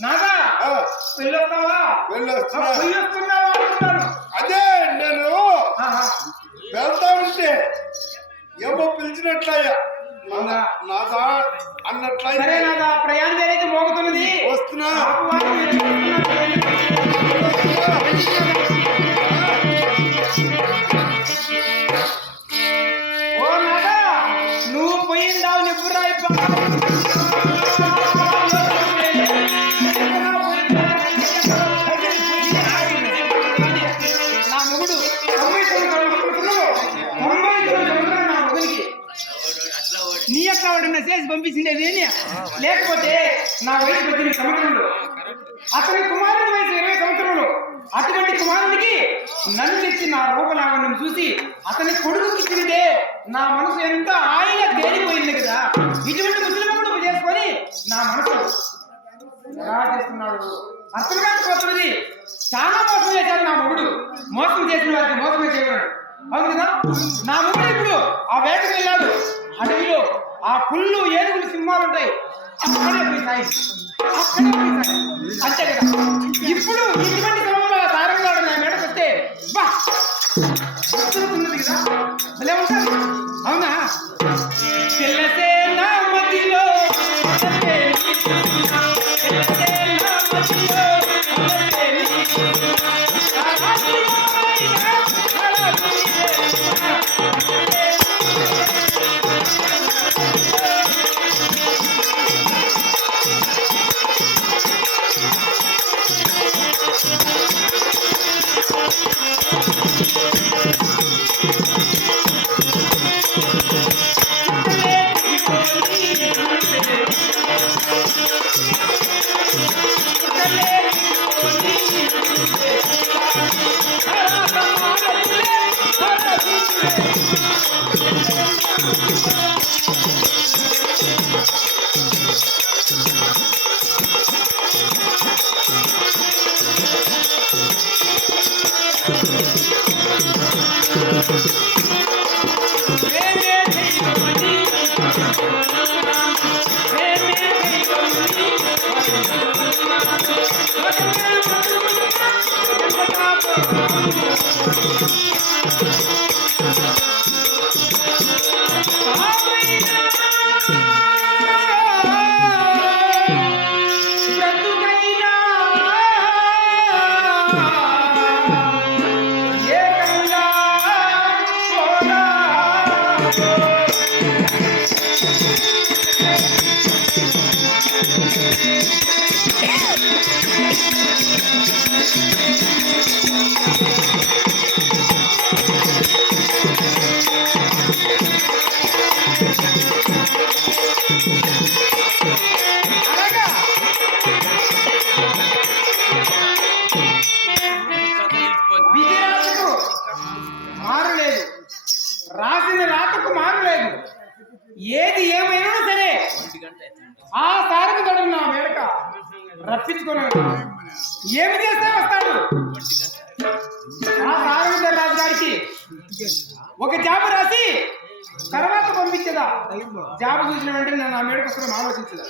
నాదా వెళ్ళొస్తావా? వెళ్ళొస్తున్నావా అనుకుంటాను. అదే నేను వెళ్తా ఉంటే ఏమో పిలిచినట్లయ్యా నాదా అన్నట్లయితే. సరే నాదా, ప్రయాణం ఏదైతే మోగుతున్నది వస్తున్నా. ఓ నాదా, నువ్వు పోయిందావు నిప్పురాయి నా మొగుడు 99 నా మొగునికి నీ అక్క వాడు మెసేజ్ పంపించిండేది లేకపోతే నా వయసు 18 సంవత్సరములు, అతని కుమారుడి వయసు 20 సంవత్సరములు. అటువంటి కుమారుడికి నన్ను తెచ్చి నా రూపలావణ్యం చూసి అతని కొడుకుకి తింటే నా మనసు ఎంత హాయిగా తేలిపోయింది కదా. ఇటువంటి ముస్లింలు చేసుకొని నా మనసు ఎలా చేస్తున్నాడు అర్థం కాకపోతున్నది. చాలా మోసం చేశాడు నా మొగుడు. మోసం చేసిన వారికి మోసమే చేయగలడు, అవును కదా. నా మొగుడు ఇప్పుడు ఆ వేటకు వెళ్ళాడు. అడవిలో ఆ పుల్లు ఏనుగులు సింహాలు ఉంటాయి, అక్కడే పోయి అంతే కదా. ఇప్పుడు ఇటువంటి సమయంలో సారంగాడు నా మేడకు వస్తే బా గుర్తున్నది కదా, భలే ఉంటారు, అవునా. పిల్లసే నా మధ్యలో రాసిన రాతకు మారలేదు. ఏది ఏమైనా సరే ఆ సారథి గడువు నా మేడక రప్పించుకున్నాడు. ఏమి చేస్తే వస్తాడు. ఆ సారథి రాజుగారికి ఒక జాబు రాసి తర్వాత పంపించదా. జాబు చూసిన వెంటనే నా మేడకు వస్తాను ఆలోచించదా.